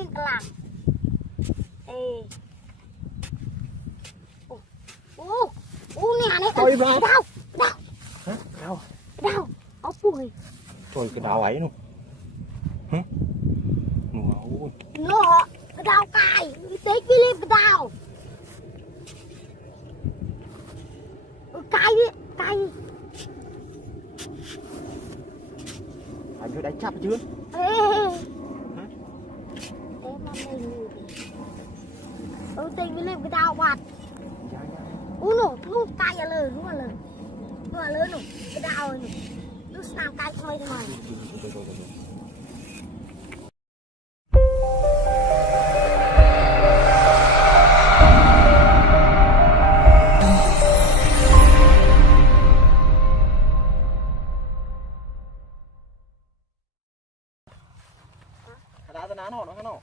viên cả làm ê nè này Ôi bro. đau Hả? Đau. đau ốc bùi Trời cái đau ấy luôn. Hả? Ôi. nó cái đau cài tết với liêm cái đau cài đi cài Anh vô đánh chắp chưa? ê mà mình tình với liêm cái đau bạt nó cài à lời nó là lớn rồi cái đau rồi nó làm cài không mấy mày Đá ra ná nó cái nó.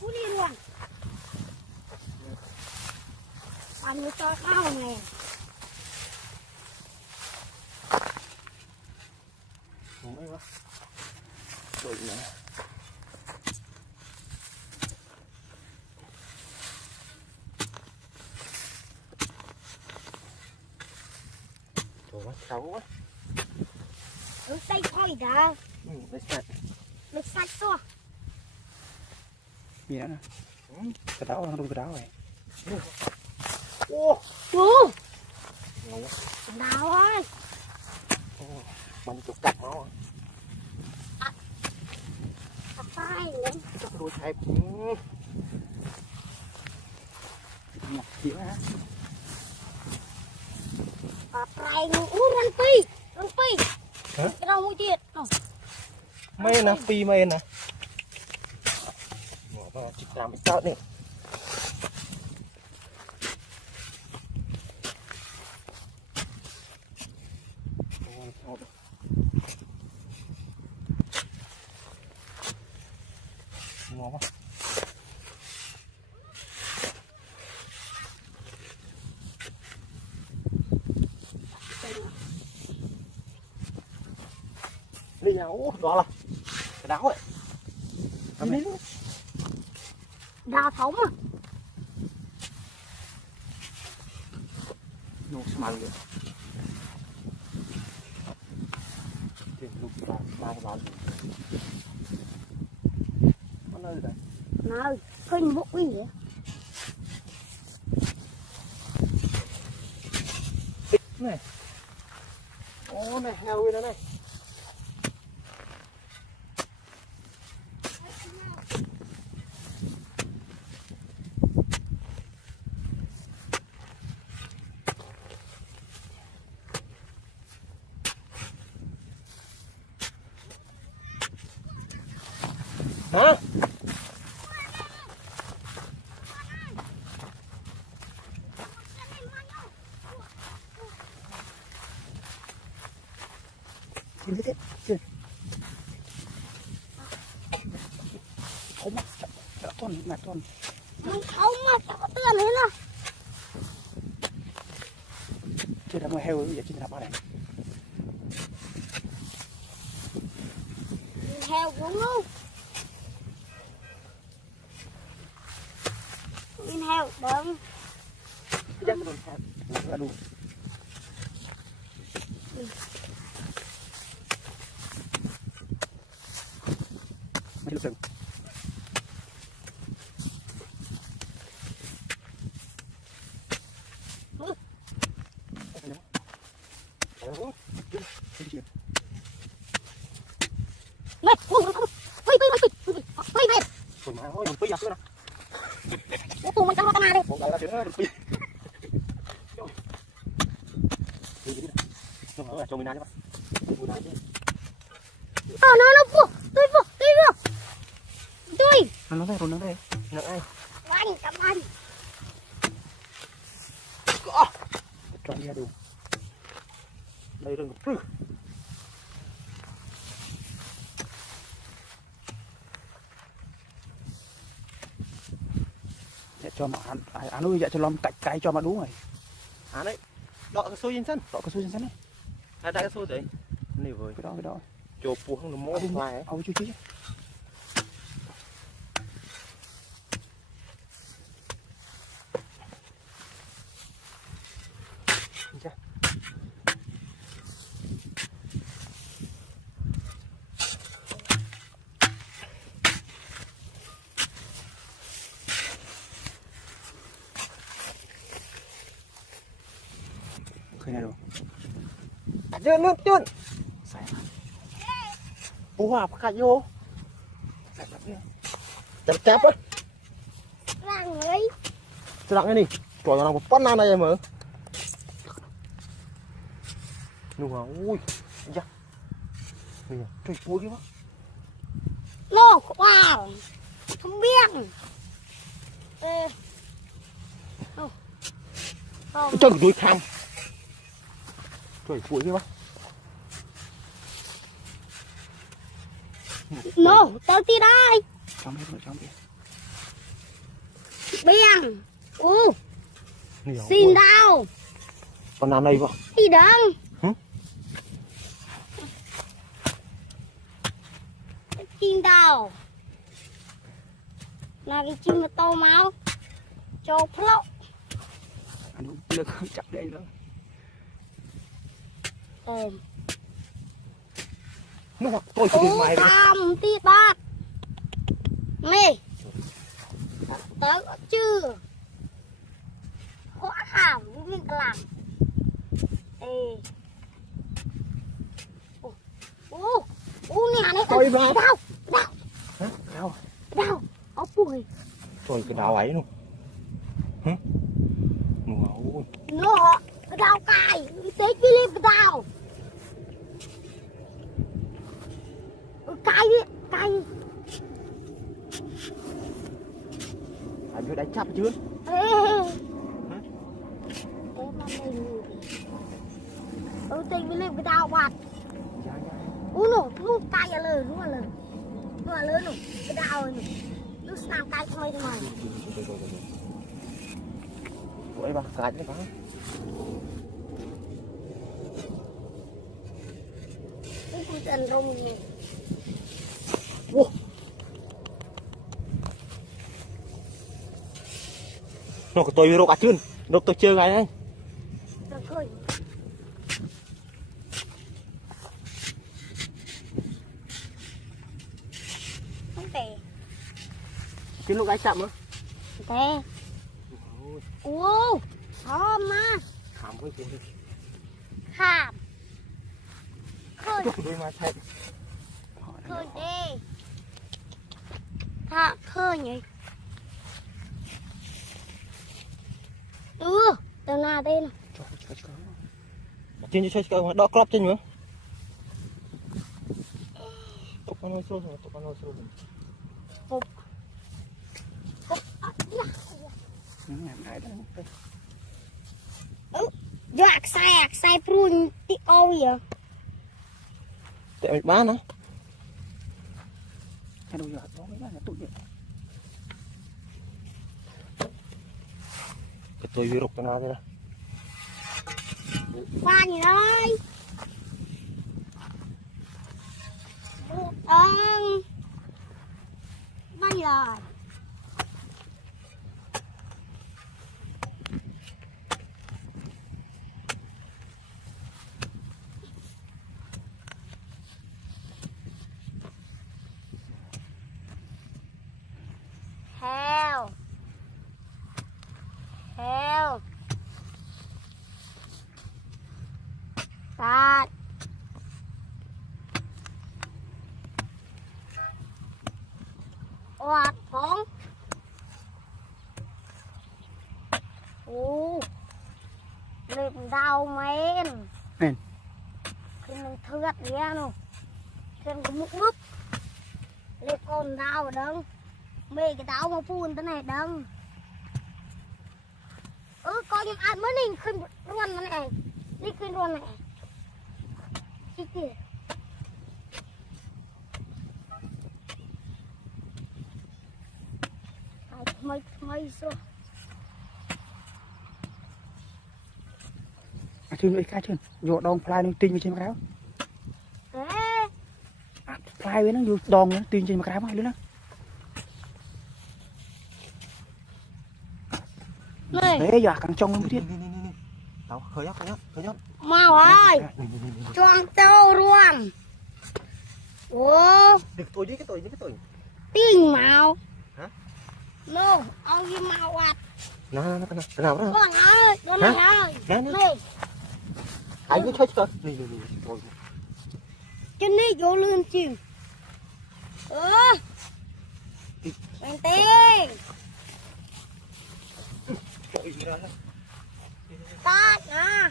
cú đi luôn anh mới cho cao này Đúng đấy quá. Rồi nè. Trời ơi, xấu quá. tay thôi đã Đấy sạch. được sạch xua Gì nữa nè. Cái đáo nó đu cái đáo này. Ô. Ủa Ngon quá. đau ơi Mình chụp cặp nó. tay nữa Chắc đuôi thẹp. Ngọc chịu hả? tay rắn pi Hả? cái đầu mũi tiệt Mê nè, phi mê nè. Ngỏ vào chụp làm cái tao đi. Ngon quá. Đi nhau đó là cái đáo ấy. đau thống à Nó smile rồi. Thì lúc ba cái nó nơi đây. nơi khinh bụng gì vậy Này. Ô này, heo bên đó này. Hả? Xin thế. Xin. Không mà. Con mà con. mình không mà tao có tiền hết à Chưa đã mua heo bây giờ chưa đã bao này. heo cũng luôn mình heo đừng Chắc rồi. Là đủ. Mấy lúc rừng. mày mày Rồi mà ơi, đừng phi giặt nữa nè. tụi mình cho nó đi Một cái là chuyện đó đừng phi. Đi đi. Nó ở là cho mình ăn chứ. nó vô tôi Nó đây rồi nó đây. Nè ai. anh cảm ơn Chọn ra đủ. Đây rừng. cho mà ăn nuôi vậy cho lom cạch cái cho mà đúng rồi à đấy đọ cái xôi trên sân đọ cái xôi trên sân đấy à đại cái xôi đấy này với cái đó chỗ phù không được mua ngoài ấy ông chú chứ khơi này đâu chưa nước chưa sai phù hợp cả vô sai lắm nha chặt chép á Răng ấy. cho đặng cái đi trò nào một con nào này em mở đúng không ui dạ bây giờ trời cuối cái quá Lô, wow. Không biết. Ê. Không. Không. trời đuôi khăm trời cuối cái quá Nô, tao đi đây. trong biết Biên. nhiều Xin đau. con nào này vậy Đi đừng. Hả? Xin đau. Là cái chim mà to máu. Cho phlo. ăn đúng được chặt đây nữa nó hoặc tôi phải đi mày đấy Không, tí bát. Mày. Tớ có chưa. Hóa hàm viên làm. Ê. Nè này. tôi vào Đau. hả đâu Đau. Ó bùi. trời cái đào ấy luôn hả ui Nó. Cái đau cài. Tế chi liêm cái đau. Cài đi. Cài. anh vừa đánh chắp chưa Ê. Em ăn đây người. Tình với liêm cái đau bạt. Nó cài ở lời nó là lớn rồi cái đau rồi nó làm cài cho mày vậy bà cài đấy bà cái con chân đông này nó của tôi rô cả chân nó tôi chơi cái này nó khơi không tệ cái lúc gái chậm á tệ thơm mà khám với cô đi khảm khơi tôi mà chạy khơi đi khơi nhỉ từ nào tên trên cho chơi đo crop trên nữa tụi con nói sâu rồi tụi con nói sâu rồi Dọa sai prun tí ô vậy tại mình bán á cái đâu giờ nó mới là tụi nhỉ cái tôi virus cái nào thế này qua gì đây bao giờ heo tạt oạt phóng liệp đau men khi mình thưa ra nó thêm cái múc búp liệp con đau ở đâu mê cái đau mà phun thế này đâu coi như ai mới ninh khinh luôn này đi khinh luôn này chi kìa mấy số chưa người khai chưa vô đòn fly nó tin trên mặt áo Ê, fly với nó vô đòn nó tin trên mặt áo hay nữa này, đấy giờ càng trong không biết tao khơi nhóc mau ơi, choang tao luôn. Ủa, được tôi với cái tôi tiếng màu. Hả? No, ông gì màu à? nào Con ơi, đứa này ơi. nè Này, anh cứ chơi chơi đi rồi chân đi vô lươn chim. Mình tên. Tát à.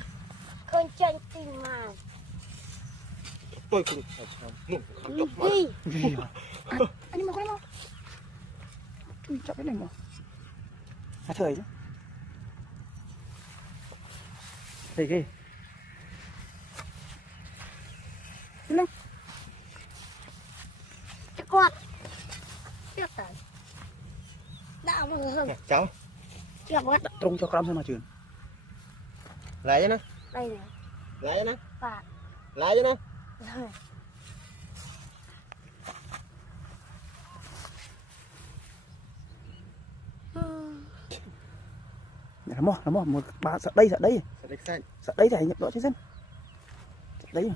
Con chân tìm mà. tôi cũng Đi. gì mà anh mà có đâu chọc cái này mà thời đó đây kì lên Chắc con. Tiếc tới. Đạo mà hơn. cháu Tiếc quá. trung cho con xem mà trường lại cho nó Đây này. lại cho nó Và. lại cho nó Rồi. nó mò một bà sợ đây sợ đấy thì nhập đội chứ dân sợ đấy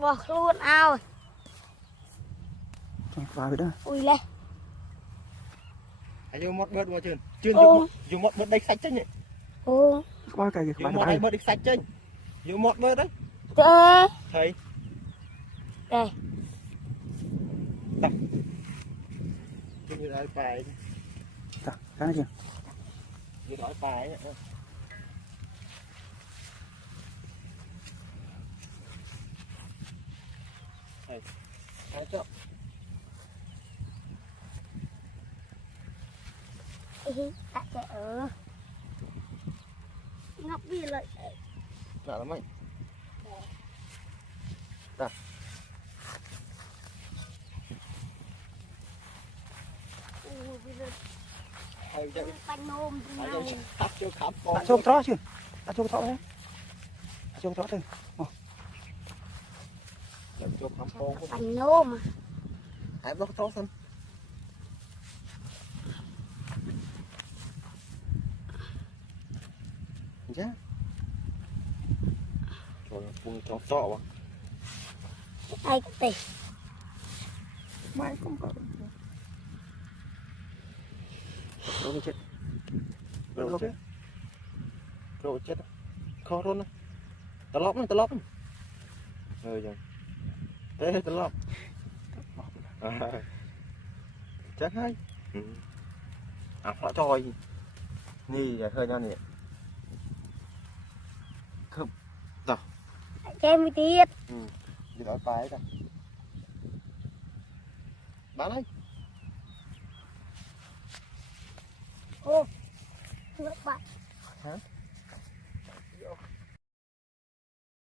Bỏ luôn ao. vào rồi đó Ui lên. anh vô mót bớt vào chưa vô mót bớt đây sạch chứ nhỉ Ồ. bao cái vô mót đây bớt đi sạch chứ vô mót bớt đấy Thế. thầy Đây. như nói bài cái này kìa như nói bài ấy. Thầy hai chỗ Tại trẻ ở ngọc đi lợi nào lắm anh thầy chạy bánh nôm thầy chạy tắt cho khám con đã cho thọ chưa đã cho thọ đấy đã cho thọ thôi cho khám con bánh nôm hãy bóc thó xem dạ rồi cùng cho sọ vào ai tỉ mai không có rồi chết rồi chết khó luôn tao lóp rồi rồi thế tao lóp chết hay họ trôi nì để hơi nhau nè không rồi chơi mới tiết đi đói bài ta bán đấy ô nước bạn hả